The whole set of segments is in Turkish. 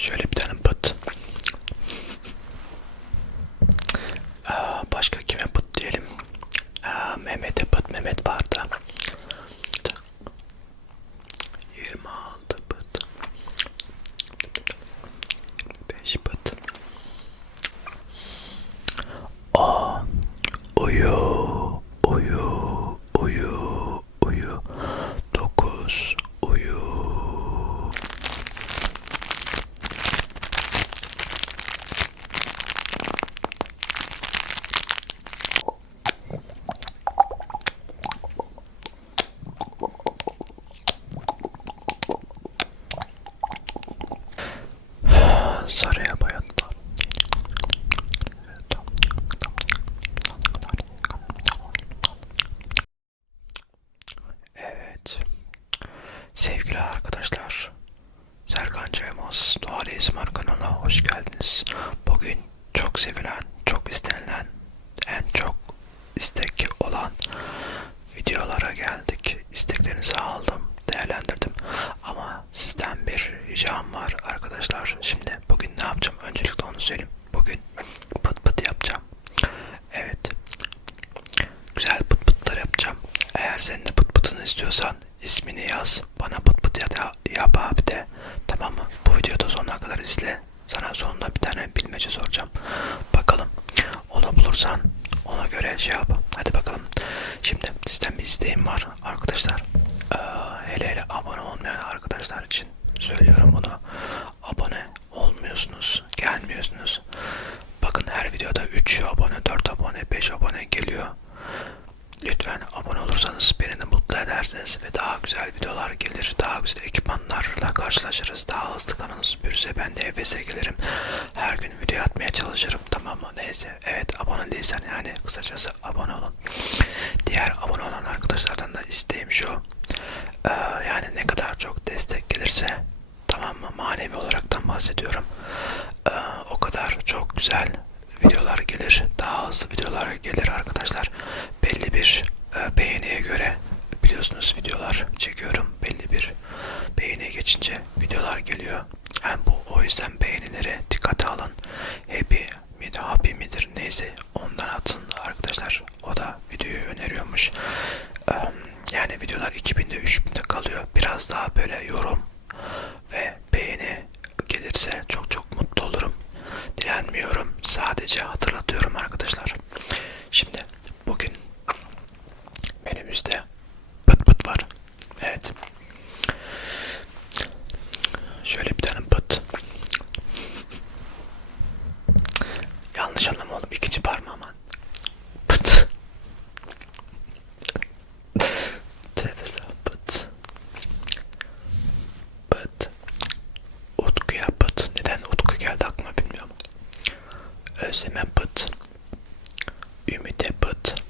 Şöyle bir tane pıt. Aa, başka kime pıt diyelim? Aa, Mehmet'e pıt. Mehmet vardı. 26 pıt. 5 pıt. O uyu uyu uyu uyu 9 uyu Sarıya bayatta. Evet. Sevgili arkadaşlar. Serkan Caymaz Doğal İsmar kanalına hoş geldiniz. Bugün çok sevilen, çok istenilen, en çok istek olan videolara geldik. İsteklerinizi aldım, değerlendirdim. Ama sizden bir ricam var arkadaşlar. Şimdi bugün ne yapacağım? Öncelikle onu söyleyeyim. Bugün pıt pıt yapacağım. Evet. Güzel pıt pıtlar yapacağım. Eğer senin de pıt pıtını istiyorsan ismini yaz. Bana pıt pıt yap, yap abi de. Tamam mı? Bu videoda sonuna kadar izle. Sana sonunda bir tane bilmece soracağım. Bakalım. Onu bulursan ona göre şey yap. Hadi bakalım. Şimdi sizden bir isteğim var arkadaşlar. Ee, hele hele abone olmayan arkadaşlar için söylüyorum bunu. Abone olmuyorsunuz. Gelmiyorsunuz. Bakın her videoda 3 abone, 4 abone, 5 abone geliyor. Lütfen abone olursanız edersiniz ve daha güzel videolar gelir. Daha güzel ekipmanlarla karşılaşırız. Daha hızlı kanalınız büyürse ben de hevese gelirim. Her gün video atmaya çalışırım. Tamam mı? Neyse. Evet abone değilsen yani kısacası abone olun. Diğer abone olan arkadaşlardan da isteğim şu. Ee, yani ne kadar çok destek gelirse tamam mı? Manevi olaraktan bahsediyorum. Ee, o kadar çok güzel videolar gelir. Daha hızlı videolar gelir arkadaşlar. Belli bir e, beğeniye göre biliyorsunuz videolar çekiyorum. Belli bir beğeniye geçince videolar geliyor. Yani bu o yüzden beğenileri dikkate alın. Happy midir, happy midir neyse ondan atın arkadaşlar. O da videoyu öneriyormuş. Ee, yani videolar 2000'de 3000'de kalıyor. Biraz daha böyle yorum ve beğeni gelirse çok çok mutlu olurum. Dilenmiyorum. Sadece hatırlatıyorum arkadaşlar. Şimdi bugün menümüzde pıt pıt var. Evet. Şöyle bir tane pıt. Yanlış anlama oğlum. İkinci parmağım. Pıt. Tövbe estağfurullah. Pıt. Pıt. Utku'ya pıt. Neden Utku geldi aklıma bilmiyorum. Özlem'e pıt. Ümit'e pıt.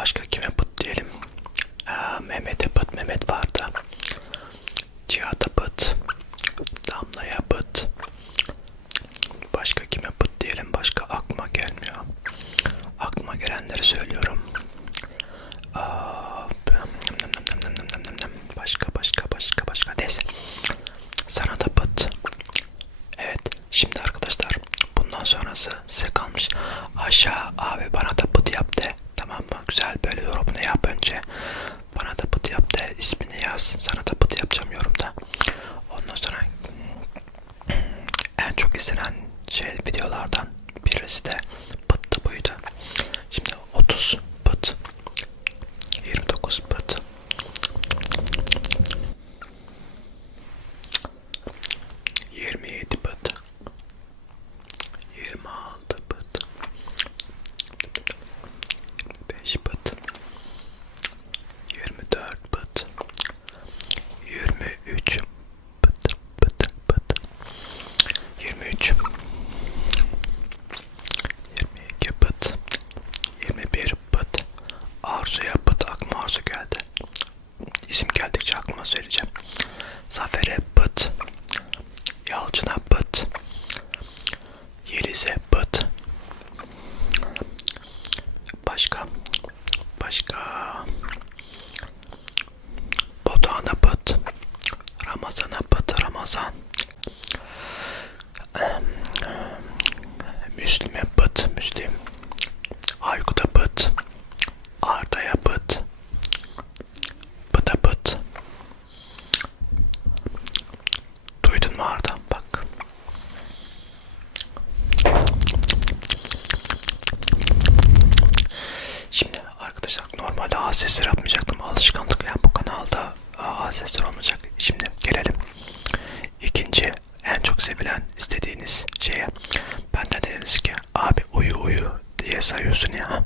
Başka kime pıt diyelim. Aa, Mehmet'e herkese. A sesleri atmayacaktım. Alışkanlık yani bu kanalda A sesler olmayacak. Şimdi gelelim. İkinci en çok sevilen istediğiniz şeye. Benden dediniz ki abi uyu uyu diye sayıyorsun ya.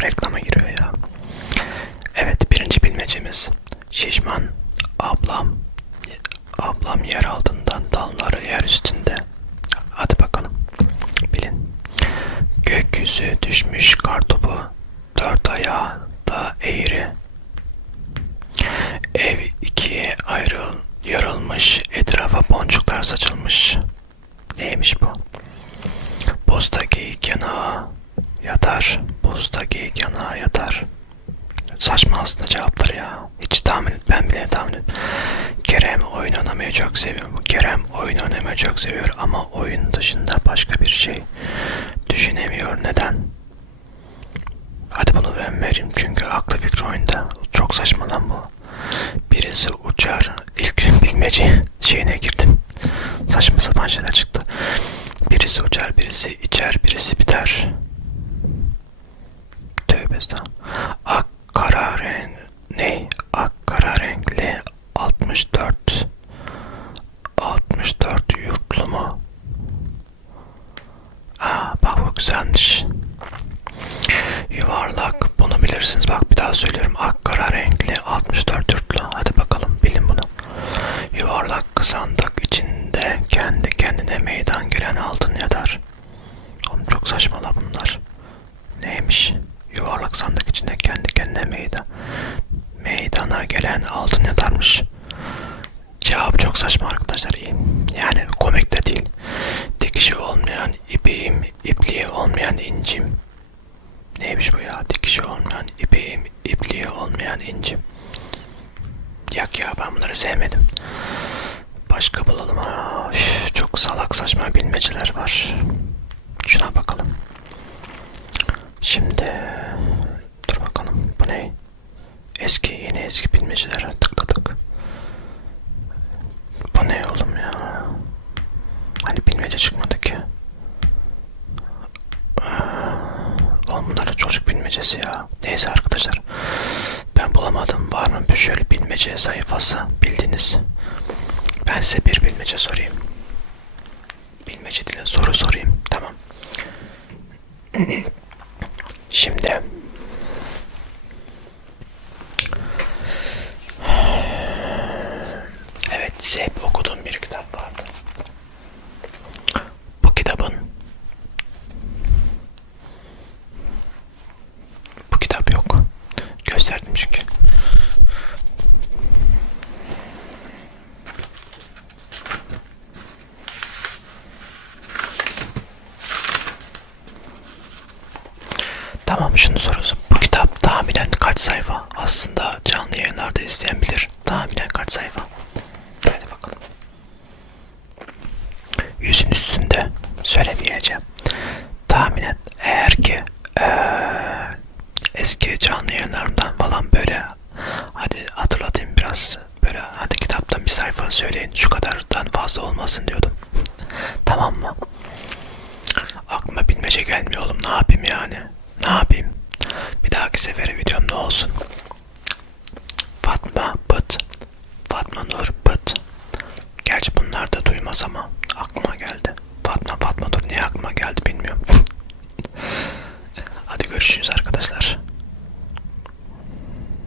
Reklama giriyor ya. Evet birinci bilmecemiz. Şişman ablam ablam yer altından dalları yer üstünde. Hadi bakalım. Bilin. Gökyüzü düşmüş kartopu dört ayağı da eğri. Ev ikiye ayrıl, yarılmış, etrafa boncuklar saçılmış. Neymiş bu? Buzda geyik yanağı yatar, buzda yanağı yatar. Saçma aslında cevaplar ya. Hiç tahmin ben bile tahmin et. Kerem oyun oynamayı çok seviyor. Kerem oyun oynamayı çok seviyor ama oyun dışında başka bir şey düşünemiyor. Neden? Hadi bunu ben vereyim çünkü aklı fikri oyunda. Çok saçma lan bu. Birisi uçar. İlk bilmece şeyine girdim. Saçma sapan şeyler çıktı. Birisi uçar, birisi içer, birisi biter. Estağfurullah. Ak kara renk ne? Ak kara renkli 64 64 yurtlu mu? Aa bak bu güzelmiş. Yuvarlak bunu bilirsiniz bak bir daha söylüyorum ak kara renkli 64 yurtlu hadi bakalım bilin bunu yuvarlak sandık içinde kendi kendine meydan giren altın yatar oğlum çok saçmalar bunlar neymiş yuvarlak sandık içinde kendi kendine meydan meydana gelen altın yatarmış cevap çok saçma arkadaşlar yani komik de değil dikişi olmayan ipeğim ipliği olmayan incim Neymiş bu ya? Dikişi olmayan ipeğim, ipliği olmayan incim. Yak ya ben bunları sevmedim. Başka bulalım ha. Üf, çok salak saçma bilmeceler var. Şuna bakalım. Şimdi dur bakalım. Bu ne? Eski yeni eski bilmeceler tıkladık. Bu ne oğlum ya? Hani bilmece çıkmadı ki. Oğlum bunlar çocuk bilmecesi ya. Neyse arkadaşlar. Ben bulamadım. Var mı bir şöyle bilmece sayfası bildiğiniz? Ben size bir bilmece sorayım. Bilmece değil soru sorayım. Tamam. Şimdi. Evet hep okuduğum bir kitap vardı. Bu kitabın Bu kitap yok. Gösterdim çünkü. Tamam şunu soruyorsun. Bu kitap tahminen kaç sayfa? Aslında canlı yayınlarda izleyen bilir. Tahminen kaç sayfa? Hadi bakalım. Yüzün üstünde söylemeyeceğim. Tahminen eğer ki ee, eski canlı yayınlarımdan falan böyle hadi hatırlatayım biraz böyle hadi kitaptan bir sayfa söyleyin şu kadardan fazla olmasın diyordum. tamam mı? Aklıma bilmece gelmiyor oğlum ne yapayım yani? Ne yapayım? Bir dahaki sefere videom ne olsun?